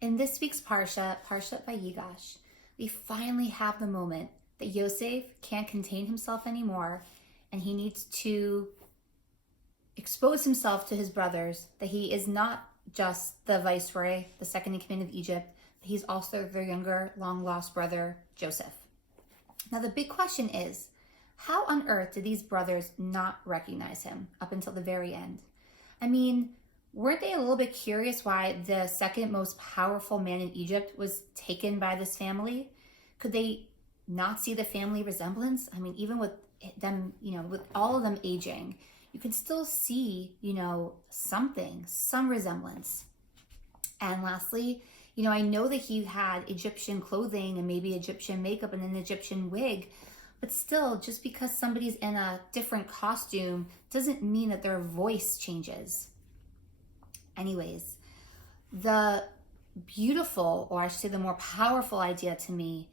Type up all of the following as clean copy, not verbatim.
In this week's Parsha Vayigash, we finally have the moment that Yosef can't contain himself anymore and he needs to expose himself to his brothers that he is not just the viceroy, the second in command of Egypt, but he's also their younger, long-lost brother, Joseph. Now the big question is, how on earth did these brothers not recognize him up until the very end? I mean, weren't they a little bit curious why the second most powerful man in Egypt was taken by this family? Could they not see the family resemblance? I mean, even with them, with all of them aging, you can still see, some resemblance. And lastly, I know that he had Egyptian clothing and maybe Egyptian makeup and an Egyptian wig, but still, just because somebody's in a different costume doesn't mean that their voice changes. Anyways, the beautiful, or I should say the more powerful idea to me,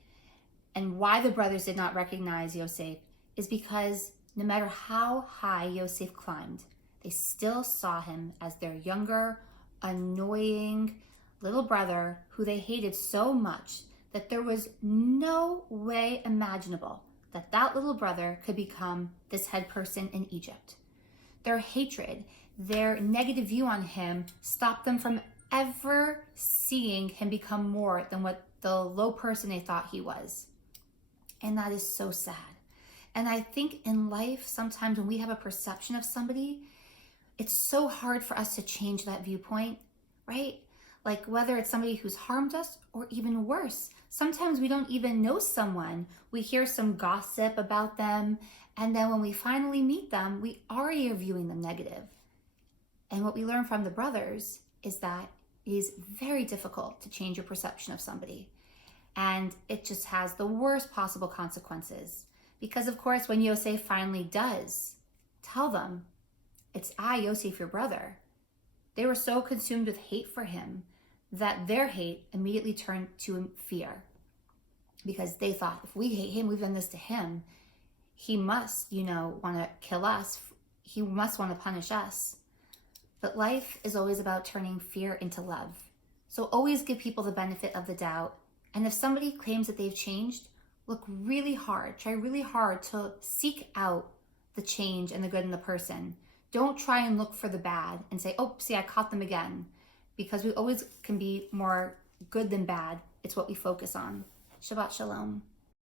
and why the brothers did not recognize Yosef, is because no matter how high Yosef climbed, they still saw him as their younger, annoying little brother who they hated so much that there was no way imaginable that that little brother could become this head person in Egypt. Their hatred, their negative view on him stopped them from ever seeing him become more than what the low person they thought he was. And that is so sad. And I think in life, sometimes when we have a perception of somebody, it's so hard for us to change that viewpoint, right? Like whether it's somebody who's harmed us or even worse. Sometimes we don't even know someone. We hear some gossip about them, and then when we finally meet them, we already are viewing them negative. And what we learn from the brothers is that it is very difficult to change your perception of somebody. And it just has the worst possible consequences. Because of course, when Yosef finally does tell them, it's I, Yosef, your brother, they were so consumed with hate for him that their hate immediately turned to fear. Because they thought, if we hate him, we've done this to him, he must, want to kill us. He must want to punish us. But life is always about turning fear into love. So always give people the benefit of the doubt. And if somebody claims that they've changed, look really hard, try really hard to seek out the change and the good in the person. Don't try and look for the bad and say, oh, see, I caught them again. Because we always can be more good than bad. It's what we focus on. Shabbat Shalom.